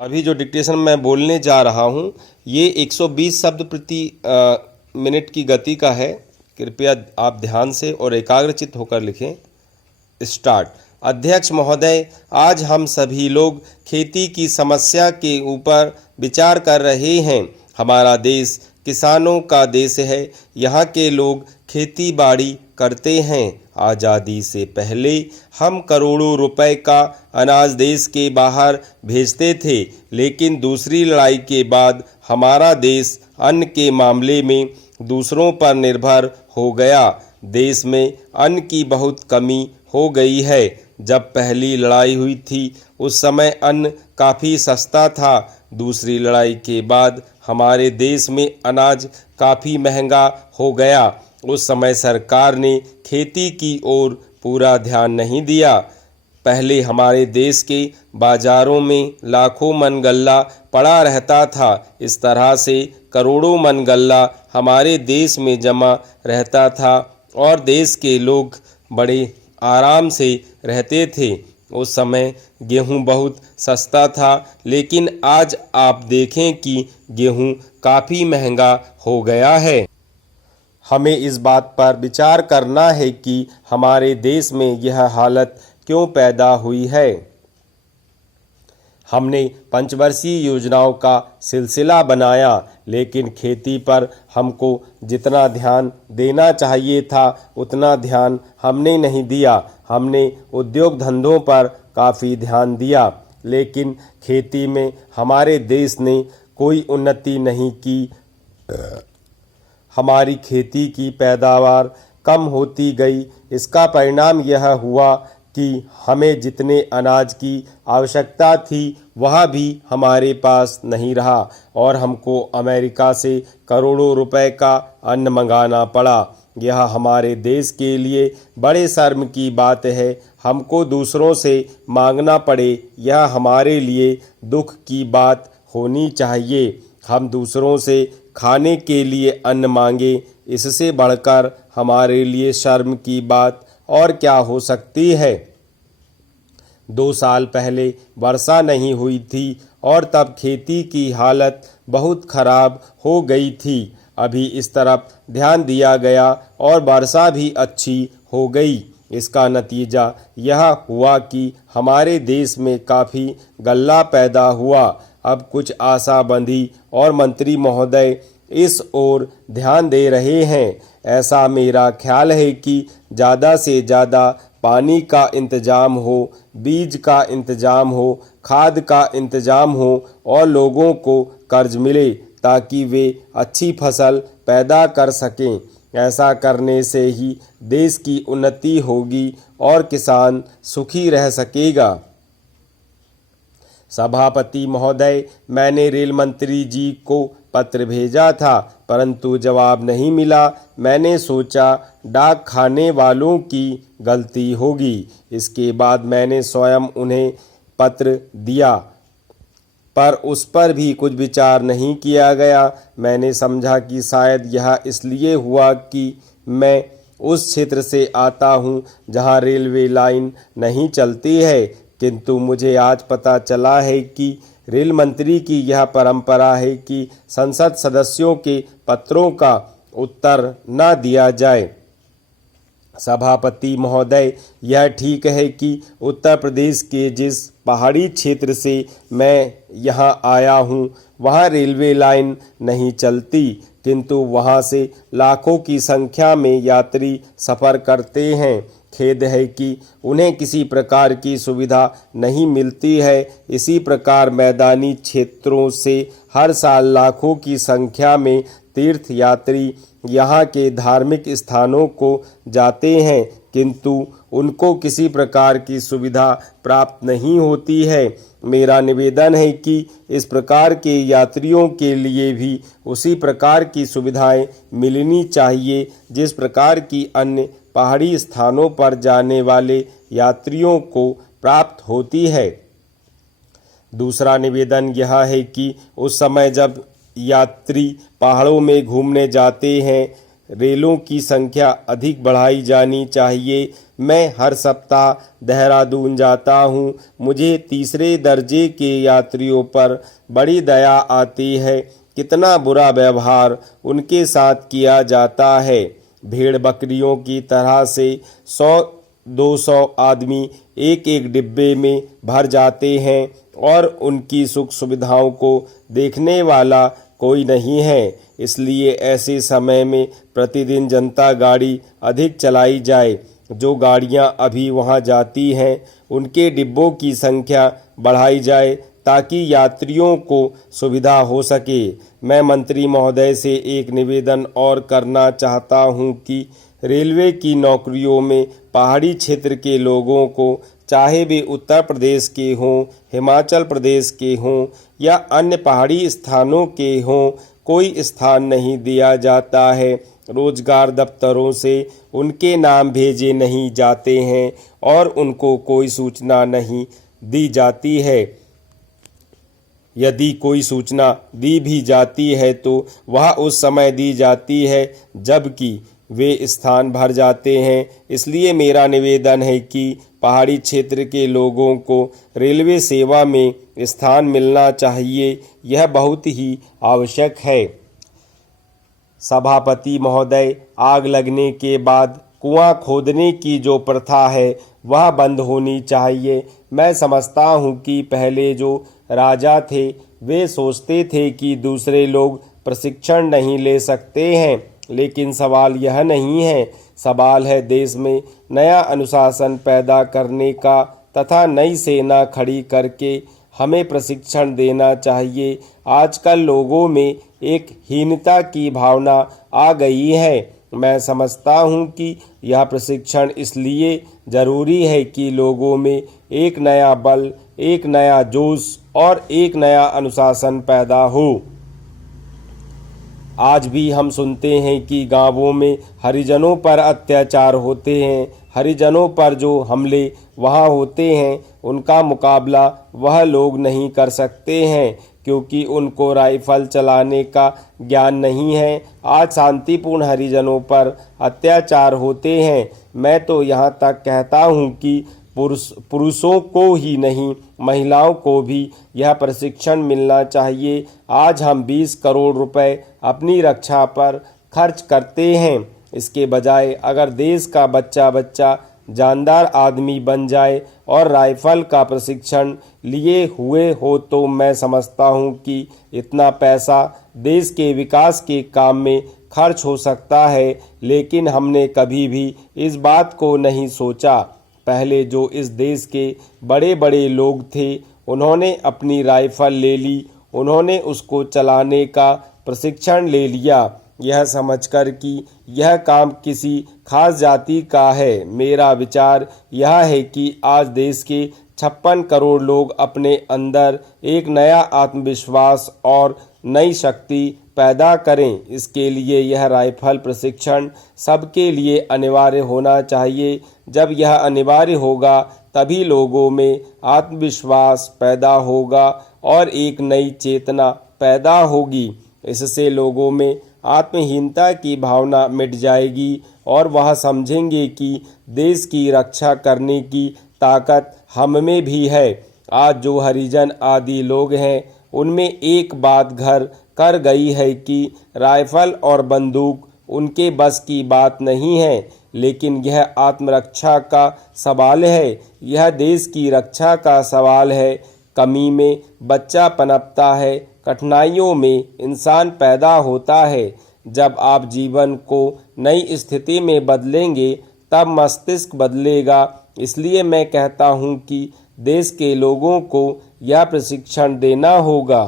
अभी जो डिक्टेशन मैं बोलने जा रहा हूँ ये 120 शब्द प्रति मिनट की गति का है। कृपया आप ध्यान से और एकाग्रचित्त होकर लिखें। स्टार्ट। अध्यक्ष महोदय, आज हम सभी लोग खेती की समस्या के ऊपर विचार कर रहे हैं। हमारा देश किसानों का देश है। यहाँ के लोग खेती बाड़ी करते हैं। आज़ादी से पहले हम करोड़ों रुपए का अनाज देश के बाहर भेजते थे, लेकिन दूसरी लड़ाई के बाद हमारा देश अन्न के मामले में दूसरों पर निर्भर हो गया। देश में अन्न की बहुत कमी हो गई है। जब पहली लड़ाई हुई थी उस समय अन्न काफ़ी सस्ता था। दूसरी लड़ाई के बाद हमारे देश में अनाज काफ़ी महंगा हो गया। उस समय सरकार ने खेती की ओर पूरा ध्यान नहीं दिया। पहले हमारे देश के बाजारों में लाखों मन गल्ला पड़ा रहता था। इस तरह से करोड़ों मन गल्ला हमारे देश में जमा रहता था और देश के लोग बड़े आराम से रहते थे। उस समय गेहूं बहुत सस्ता था, लेकिन आज आप देखें कि गेहूं काफ़ी महंगा हो गया है। हमें इस बात पर विचार करना है कि हमारे देश में यह हालत क्यों पैदा हुई है। हमने पंचवर्षीय योजनाओं का सिलसिला बनाया, लेकिन खेती पर हमको जितना ध्यान देना चाहिए था उतना ध्यान हमने नहीं दिया। हमने उद्योग धंधों पर काफ़ी ध्यान दिया, लेकिन खेती में हमारे देश ने कोई उन्नति नहीं की। हमारी खेती की पैदावार कम होती गई। इसका परिणाम यह हुआ कि हमें जितने अनाज की आवश्यकता थी वह भी हमारे पास नहीं रहा और हमको अमेरिका से करोड़ों रुपए का अन्न मंगाना पड़ा। यह हमारे देश के लिए बड़े शर्म की बात है। हमको दूसरों से मांगना पड़े, यह हमारे लिए दुख की बात होनी चाहिए। हम दूसरों से खाने के लिए अन्न मांगे, इससे बढ़कर हमारे लिए शर्म की बात और क्या हो सकती है। 2 साल पहले वर्षा नहीं हुई थी और तब खेती की हालत बहुत खराब हो गई थी। अभी इस तरफ ध्यान दिया गया और वर्षा भी अच्छी हो गई। इसका नतीजा यह हुआ कि हमारे देश में काफ़ी गल्ला पैदा हुआ। अब कुछ आशा बंधी और मंत्री महोदय इस ओर ध्यान दे रहे हैं। ऐसा मेरा ख्याल है कि ज़्यादा से ज़्यादा पानी का इंतजाम हो, बीज का इंतजाम हो, खाद का इंतजाम हो और लोगों को कर्ज मिले ताकि वे अच्छी फसल पैदा कर सकें। ऐसा करने से ही देश की उन्नति होगी और किसान सुखी रह सकेगा। सभापति महोदय, मैंने रेल मंत्री जी को पत्र भेजा था, परंतु जवाब नहीं मिला। मैंने सोचा डाक खाने वालों की गलती होगी। इसके बाद मैंने स्वयं उन्हें पत्र दिया, पर उस पर भी कुछ विचार नहीं किया गया। मैंने समझा कि शायद यह इसलिए हुआ कि मैं उस क्षेत्र से आता हूँ जहाँ रेलवे लाइन नहीं चलती है, किंतु मुझे आज पता चला है कि रेल मंत्री की यह परंपरा है कि संसद सदस्यों के पत्रों का उत्तर न दिया जाए। सभापति महोदय, यह ठीक है कि उत्तर प्रदेश के जिस पहाड़ी क्षेत्र से मैं यहाँ आया हूँ वहाँ रेलवे लाइन नहीं चलती, किंतु वहाँ से लाखों की संख्या में यात्री सफ़र करते हैं। खेद है कि उन्हें किसी प्रकार की सुविधा नहीं मिलती है। इसी प्रकार मैदानी क्षेत्रों से हर साल लाखों की संख्या में तीर्थ यात्री यहाँ के धार्मिक स्थानों को जाते हैं, किंतु उनको किसी प्रकार की सुविधा प्राप्त नहीं होती है। मेरा निवेदन है कि इस प्रकार के यात्रियों के लिए भी उसी प्रकार की सुविधाएं मिलनी चाहिए जिस प्रकार की अन्य पहाड़ी स्थानों पर जाने वाले यात्रियों को प्राप्त होती है। दूसरा निवेदन यह है कि उस समय जब यात्री पहाड़ों में घूमने जाते हैं रेलों की संख्या अधिक बढ़ाई जानी चाहिए। मैं हर सप्ताह देहरादून जाता हूँ। मुझे तीसरे दर्जे के यात्रियों पर बड़ी दया आती है। कितना बुरा व्यवहार उनके साथ किया जाता है। भेड़ बकरियों की तरह से 100-200 आदमी एक एक डिब्बे में भर जाते हैं और उनकी सुख सुविधाओं को देखने वाला कोई नहीं है। इसलिए ऐसे समय में प्रतिदिन जनता गाड़ी अधिक चलाई जाए। जो गाड़ियां अभी वहां जाती हैं उनके डिब्बों की संख्या बढ़ाई जाए ताकि यात्रियों को सुविधा हो सके। मैं मंत्री महोदय से एक निवेदन और करना चाहता हूं कि रेलवे की नौकरियों में पहाड़ी क्षेत्र के लोगों को, चाहे वे उत्तर प्रदेश के हों, हिमाचल प्रदेश के हों या अन्य पहाड़ी स्थानों के हों, कोई स्थान नहीं दिया जाता है। रोजगार दफ्तरों से उनके नाम भेजे नहीं जाते हैं और उनको कोई सूचना नहीं दी जाती है। यदि कोई सूचना दी भी जाती है तो वह उस समय दी जाती है जबकि वे स्थान भर जाते हैं। इसलिए मेरा निवेदन है कि पहाड़ी क्षेत्र के लोगों को रेलवे सेवा में स्थान मिलना चाहिए। यह बहुत ही आवश्यक है। सभापति महोदय, आग लगने के बाद कुआं खोदने की जो प्रथा है वह बंद होनी चाहिए। मैं समझता हूँ कि पहले जो राजा थे वे सोचते थे कि दूसरे लोग प्रशिक्षण नहीं ले सकते हैं, लेकिन सवाल यह नहीं है। सवाल है देश में नया अनुशासन पैदा करने का तथा नई सेना खड़ी करके हमें प्रशिक्षण देना चाहिए। आजकल लोगों में एक हीनता की भावना आ गई है। मैं समझता हूँ कि यह प्रशिक्षण इसलिए जरूरी है कि लोगों में एक नया बल, एक नया जोश और एक नया अनुशासन पैदा हो। आज भी हम सुनते हैं कि गांवों में हरिजनों पर अत्याचार होते हैं। हरिजनों पर जो हमले वहां होते हैं उनका मुकाबला वह लोग नहीं कर सकते हैं क्योंकि उनको राइफल चलाने का ज्ञान नहीं है। आज शांतिपूर्ण हरिजनों पर अत्याचार होते हैं। मैं तो यहाँ तक कहता हूँ कि पुरुषों को ही नहीं, महिलाओं को भी यह प्रशिक्षण मिलना चाहिए। आज हम 20 करोड़ रुपए अपनी रक्षा पर खर्च करते हैं। इसके बजाय अगर देश का बच्चा बच्चा जानदार आदमी बन जाए और राइफल का प्रशिक्षण लिए हुए हो तो मैं समझता हूँ कि इतना पैसा देश के विकास के काम में खर्च हो सकता है। लेकिन हमने कभी भी इस बात को नहीं सोचा। पहले जो इस देश के बड़े बड़े लोग थे उन्होंने अपनी राइफल ले ली, उन्होंने उसको चलाने का प्रशिक्षण ले लिया यह समझकर कि यह काम किसी खास जाति का है। मेरा विचार यह है कि आज देश के 56 करोड़ लोग अपने अंदर एक नया आत्मविश्वास और नई शक्ति पैदा करें। इसके लिए यह राइफल प्रशिक्षण सबके लिए अनिवार्य होना चाहिए। जब यह अनिवार्य होगा तभी लोगों में आत्मविश्वास पैदा होगा और एक नई चेतना पैदा होगी। इससे लोगों में आत्महीनता की भावना मिट जाएगी और वह समझेंगे कि देश की रक्षा करने की ताकत हम में भी है। आज जो हरिजन आदि लोग हैं उनमें एक बात घर कर गई है कि राइफल और बंदूक उनके बस की बात नहीं है, लेकिन यह आत्मरक्षा का सवाल है, यह देश की रक्षा का सवाल है। कमी में बच्चा पनपता है, कठिनाइयों में इंसान पैदा होता है। जब आप जीवन को नई स्थिति में बदलेंगे तब मस्तिष्क बदलेगा। इसलिए मैं कहता हूँ कि देश के लोगों को यह प्रशिक्षण देना होगा।